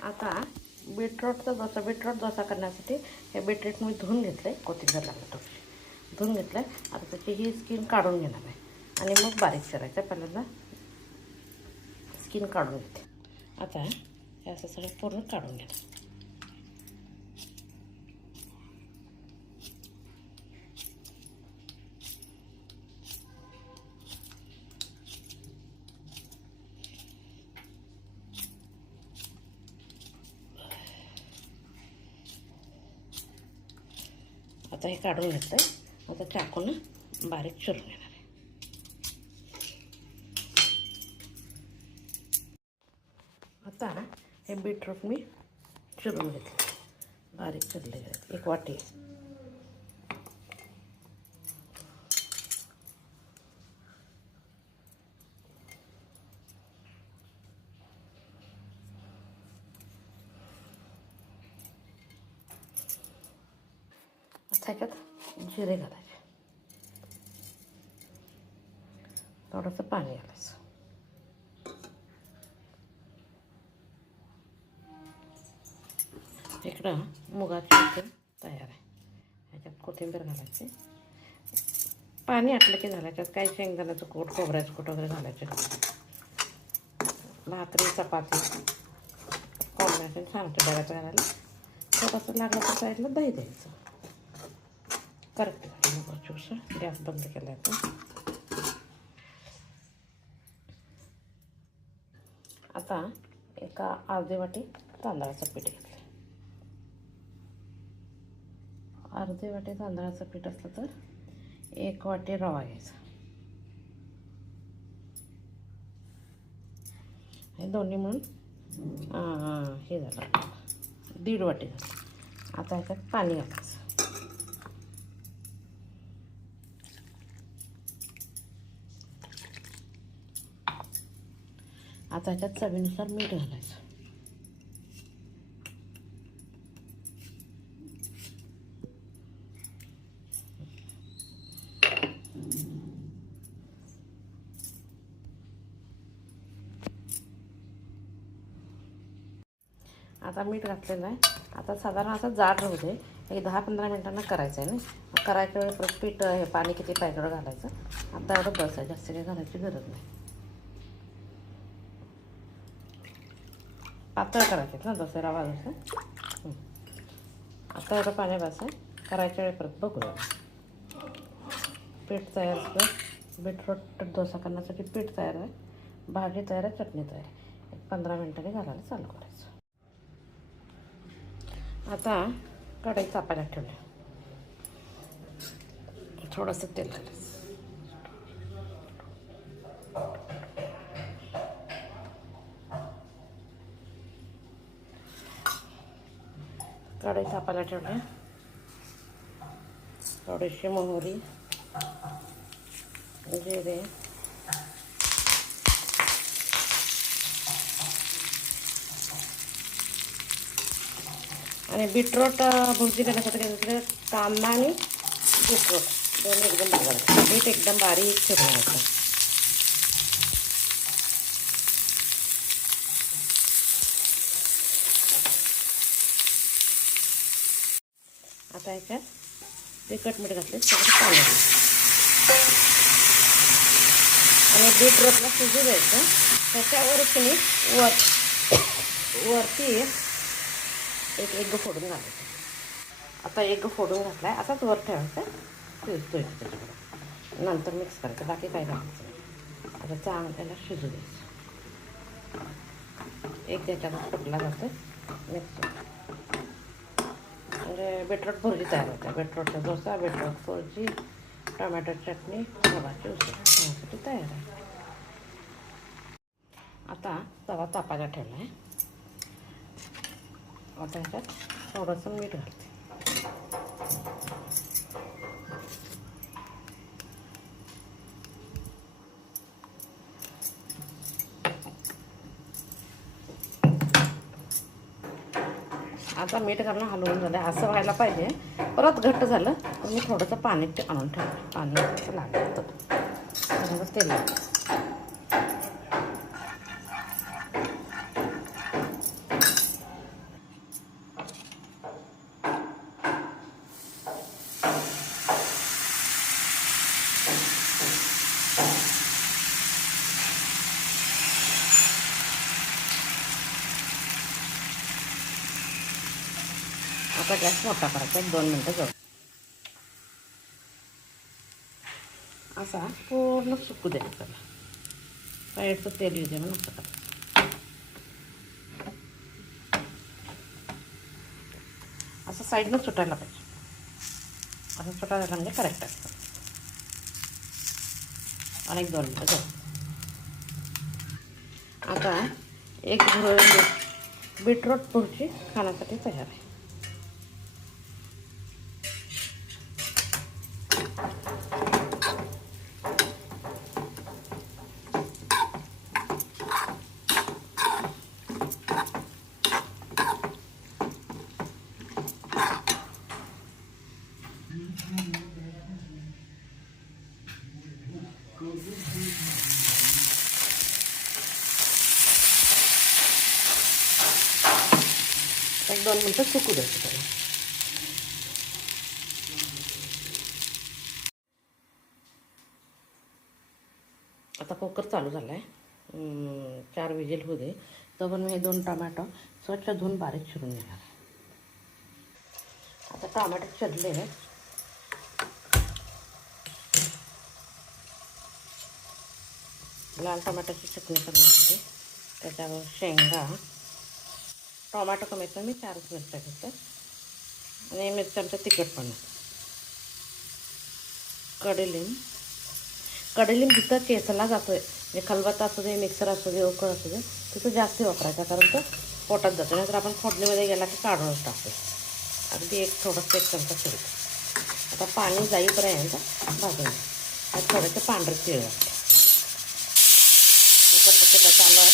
आता बीटरूट डोसा करण्यासाठी हे बीटरूट मी धुवून घेतलं आहे, कोथिंबीर लागलं थोडीशी धुवून घेतलं आहे. आता त्याची ही स्किन काढून घेणार आहे आणि मग बारीक करायचं आहे. पहिल्यांदा स्किन काढून घेते. आता हे असं सगळं पूर्ण काढून घेणार. आता हे काढून घेतलं आहे. आता चाकून बारीक चिरून घेणार आहे. आता हे बीटरूट मी चिरून घेतले, बारीक चिरले आहेत, 1 वाटी. त्याच्यात जिरे घालायचे, थोडंसं पाणी घालायचं. इकडं मुगाची उसळ तयार आहे. ह्याच्यात कोथिंबीर घालायची, पाणी आटलं की झालं. त्यात काही शेंगदाण्याचं कूट, खोबऱ्याचं कूट वगैरे घालायचे. भाकरी चपाती कॉम्बिनेशन छान होतं डब्यात घालायला. थोडंसं लागलं तर साईडला दही द्यायचं. करेक्ट झाली मुगाची उसळ. गॅस बंद केला आहे. आता एका अर्धी वाटी तांदळाचं पीठ घेतलं. अर्धी वाटी तांदळाचं पीठ असलं तर 1 वाटी रवा घ्यायचा. हे दोन्ही म्हणून हे झालं 1.5 वाटी झालं. आता ह्याच्यात पाणी घालायचं. आता ह्याच्यात चवीनुसार मीठ घालायचं. आता मीठ घातलेलं आहे. आता साधारण असं जाड राहू दे. एक 10-15 मिनिटांना करायचं आहे ना. करायच्या वेळी परत पीठ हे पाणी किती पाहिजे तेवढं घालायचं. आता एवढं बस आहे, जास्त काही घालायची गरज नाही. पातळ करायचे ना डोसे, रवा डोसा. आता एवढं पाणी बस आहे. करायच्या वेळी परत बघूया. पीठ तयार असतं. बीटरूट डोसा करण्यासाठी पीठ तयार आहे, भाजी तयार आहे, चटणी तयार आहे. 15 मिनिटांनी घालायला चालू करायचं. आता कढई तापायला ठेवली. थोडंसं तेल घालायचं. कढई तापायला ठेवली. थोडीशी मोहरी, जिरे, आणि बीटरूट भुर्जी करण्यासाठी कांदा आणि बीटरूट दोन्ही एकदम भाजायचं. बीट एकदम बारीक चिरून घ्यायचं. आता ह्याच्यात तिखट मीठ घातले, थोडंसं पाणी आणि बीटरूटला शिजू द्यायचं. त्याच्यावर तुम्ही वरती एक एग फोडून घालायचं. आता एग फोडून घातला आहे, असाच वर ठेवायचा. शिजतोय त्याच्याकडे, नंतर मिक्स करायचं. बाकी काय घालायचं नाही. आता चांगल्याला शिजू द्यायचं. एक त्याच्यात फुटला जातं, मिक्स म्हणजे बीटरूट भुर्जी तयार होते. बीटरूटचा डोसा, बीटरूट भुर्जी, टोमॅटो चटणी, रवाची उसळ यासाठी तयार आहे. आता तवा तापायला ठेवला आहे. आता ह्याच्यात थोडंसं मीठ घालते. आता मीठ घालून हलवून झालं. असं व्हायला पाहिजे. परत घट्ट झालं तर मी थोडंसं पाणी आणून ठेवलं. पाणी लागतं त्याच्यावर तेल लागतं. आता गॅस मोठा करायचा, 1-2 मिनटं जाऊ. असा पूर्ण सुकू द्यायचा. साईडचं तेल येऊ दे म्हणून असं करायचं. असं साईडनं सुटायला पाहिजे. असं सुटायला म्हणजे करेक्ट असतं. आणि 1-2 मिनटं जाऊ. आता एक बीटरूट भुर्जी खाण्यासाठी तयार आहे. एक 2 मिनटं सुकू द्यायचं त्याला. आता कुकर चालू झाला आहे. 4 विजिल होऊ दे. तोपर्यंत मी 2 टोमॅटो स्वच्छ धुवून बारीक चिरून घेणार. आता टोमॅटो चिरले आहे. लाल टोमॅटोची चटणी करण्यासाठी त्याच्यावर शेंगा, टोमॅटो कमीचं मी 4 मिरच्या घेतो आणि मिरच्यांचं तिखटपणा, कडीलिंब जिथं चेचला जातो आहे म्हणजे खलबत्ता असू दे, मिक्सर असू दे, उकळ असू दे, तिथं जास्त वापरायचा, कारण तो पोटात जातो. नंतर आपण फोडणीमध्ये गेला की काढूनच टाकतो. अगदी थोडंसं 1 चमचा शिरतो. आता पाणी जाईपर्यंत भाजून आता थोडंसं पांढरं तीळ घालते. त्याचं चालू आहे.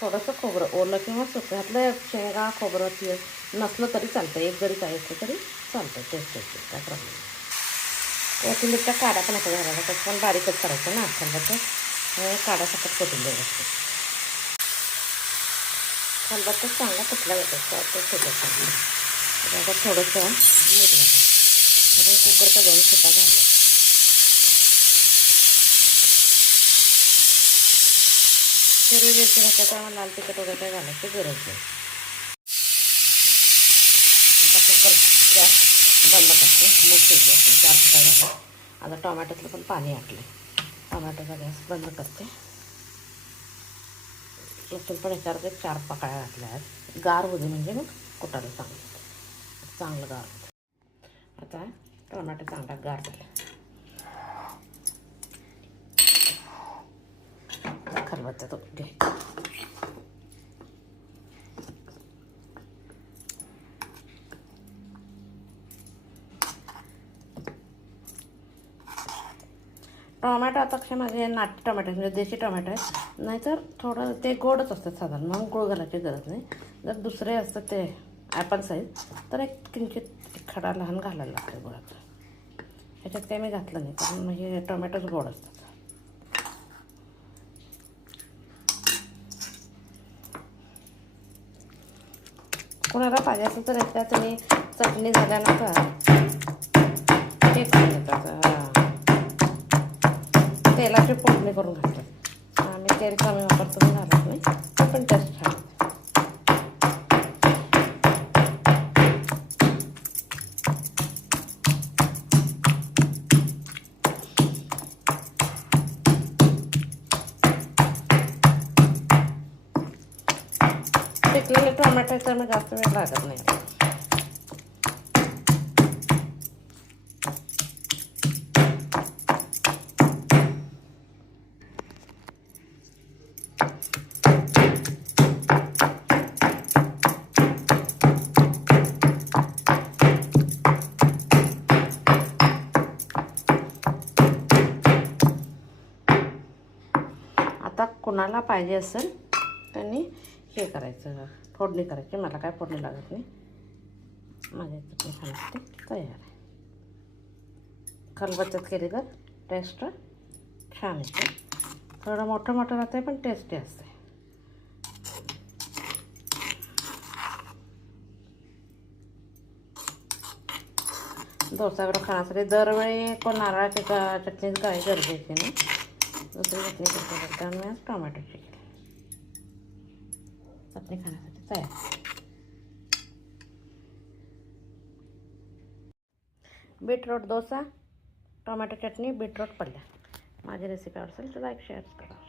थोडंसं खोबरं ओलं किंवा सुकं घातलं. शेंगा, खोबरं, तीळ नसलं तरी चालतं. एक जरी काही असलं तरी चालतं. टेस्ट येते, काय प्रॉब्लेम नाही. कोथिंबीरच्या काड्या पण असं घालायला, त्याचं पण बारीकच करायचं ना खलबत्त्यात. काड्या सकट कोथिंबीर असते. खलबत्त्यात चांगला कुठला येतो आता थोडंसं मीठ घालायचं. म्हणजे कुकरच्या 2 शिट्ट्या झाल्या. हिरवी मिरची घातल्या तर लाल तिखट वगैरे काही घालायची गरज नाही. आता कुकर गॅस बंद करते. मूग शिजली असते. 4 शिट्ट्या झाल्या. आता टोमॅटोतलं पण पाणी आटलं. टोमॅटोचा गॅस बंद करते. लसूण पण ह्याच्यावर 4 पाकळ्या घातल्या आहेत. गार होते म्हणजे मग कुटायला चांगलं गार होतं. आता टोमॅटो चांगला गार झाला. खलबत्त्यात घे. टोमॅटो आता माझे नाटी टोमॅटो म्हणजे देशी टोमॅटो आहे. नाहीतर थोडं ते गोडच असतात साधारण, म्हणून गुळ घालायची गरज नाही. जर दुसरे असतात ते ॲपल साईज तर एक किंचित खडा लहान घालायला लागतं गुळाचा. ह्याच्यात काही मी घातलं नाही, कारण हे टोमॅटोच गोड असतात. कोणाला पाहिजे असेल तर याच्यात तुम्ही चटणी झाल्यानंतर हे करून घेतात, तेलाची फोडणी करून घालतात. आम्ही तेल कमी वापरतो, घालत नाही. ते पण टेस्ट छान. पिकलेले टोमॅटोचा मग जास्त वेळ लागत नाही. आता कुणाला पाहिजे असेल त्यांनी हे करायचं, फोडणी करायची. मला काय फोडणी लागत नाही. माझ्या चटणी खाण्यासाठी तयार आहे. खलबत्त्यात केली तर टेस्ट छान येते. थोडं मोठं मोठं राहते पण टेस्टी असते. डोसा वगैरे खाण्यासाठी दरवेळी कोण नारळाची चटणी काही गरजेची नाही. दुसरी चटणी करता करता मी आज टोमॅटोची केली. चटणी खाण्यासाठी तयार. बीटरूट डोसा, टोमॅटो चटणी, बीटरूट पल्ल्या. माझी रेसिपी आवडेल तर लाईक शेअर करा.